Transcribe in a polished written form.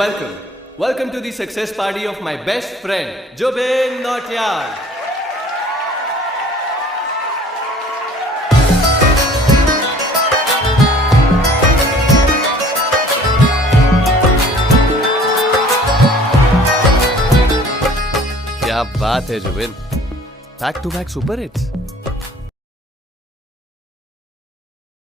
welcome. Welcome to the success party of my best friend, Jobin Nautiyal. क्या बात है Jubin, back to back super hits.